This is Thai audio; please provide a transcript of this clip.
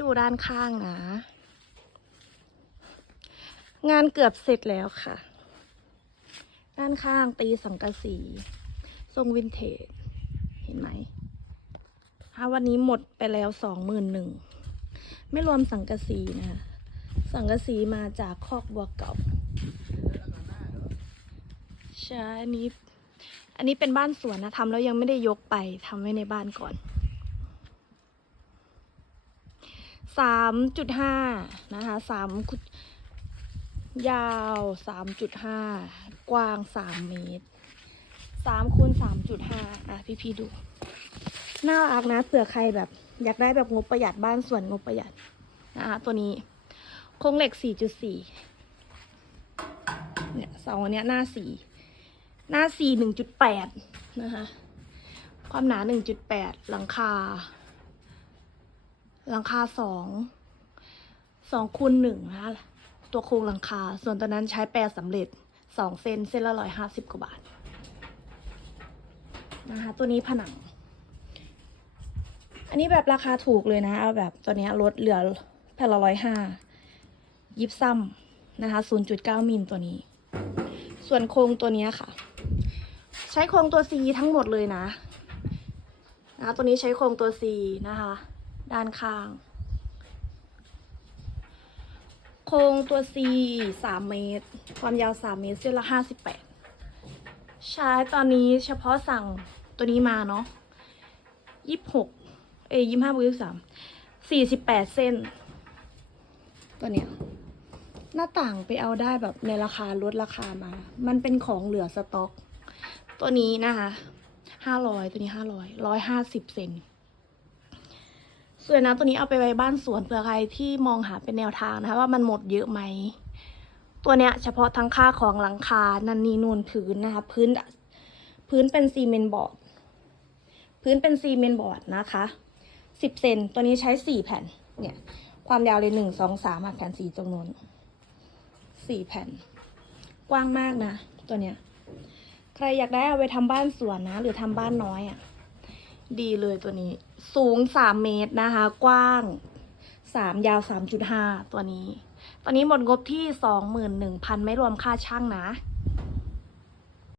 ดูด้านข้างนะ งานเกือบเสร็จแล้วค่ะ ด้านข้างตีสังกะสี ทรงวินเทจ เห็นไหมถ้าวันนี้หมดไปแล้วสองหมื่นหนึ่ง ไม่รวมสังกะสีนะคะสังกะสีมาจากคอกบัวเก่า ใช่ อันนี้ อันนี้เป็นบ้านสวนนะทำแล้วยังไม่ได้ยกไปทำไว้ในบ้านก่อน สามจุดห้านะคะสามคุยาวสามจุดห้ากว้างสามเมตรสามคูณสามจุดห้าอะพี่พี่ๆดู น่ารักนะเผื่อใครแบบ อยากได้แบบงบประหยัดบ้านสวนงบประหยัดนะคะตัวนี้โครงเหล็กสี่จุดสี่เนี่ยเสาอันเนี้ยหน้าสี่หน้าสี่หนึ่งจุดแปดนะคะ ความหนาหนึ่งจุดแปดหลังคา หลังคาสองสองคูณหนึ่งนะคะตัวโครงหลังคา ส่วนตัวนั้นใช้แปรสำเร็จสองเซนเส้นละร้อยห้าสิบกว่าบาทนะคะตัวนี้ผนัง อันนี้แบบราคาถูกเลยนะเอาแบบตัวนี้ลดเหลือแผ่นละร้อยห้ายิบซ้ำนะคะศูนย์จุดเก้ามิลตัวนี้ ส่วนโครงตัวนี้ค่ะ ใช้โครงตัว C ทั้งหมดเลยนะนะคะตัวนี้ใช้โครงตัว C นะคะ ด้านข้าง โครงตัว C สามเมตร ความยาวสามเมตร เส้นละห้าสิบแปดใช้ตอนนี้เฉพาะสั่งตัวนี้มาเนาะยี่สิบหกเอ้ยี่ห้าบวกยี่สามสี่สิบแปดเส้น ตัวเนี้ยหน้าต่างไปเอาได้แบบในราคาลดราคามา มันเป็นของเหลือสต็อก ตัวนี้นะคะห้าร้อยตัวนี้ห้าร้อยร้อยห้าสิบเซน ส่วนนะตัวนี้เอาไปไว้บ้านสวนเผื่อใครที่มองหาเป็นแนวทางนะคะว่ามันหมดเยอะไหม ตัวเนี้ยเฉพาะทั้งค่าของหลังคา นันนีนูนพื้นนะคะ พื้นพื้นเป็นซีเมนต์บอร์ด พื้นเป็นซีเมนต์บอร์ดนะคะสิบเซนตัวนี้ใช้สี่แผ่น เนี่ย ความยาวเลยหนึ่งสองสามแผ่นสี่ตรงนู้นสี่แผ่น กว้างมากนะ ตัวเนี้ย ใครอยากได้เอาไปทำบ้านสวนนะ หรือทำบ้านน้อยอะ่ะ ดีเลยตัวนี้ สูงสามเมตรนะคะ กว้างสามยาวสามจุดห้าตัวนี้ตอนนี้หมดงบที่สองหมื่นหนึ่งพันไม่รวมค่าช่างนะ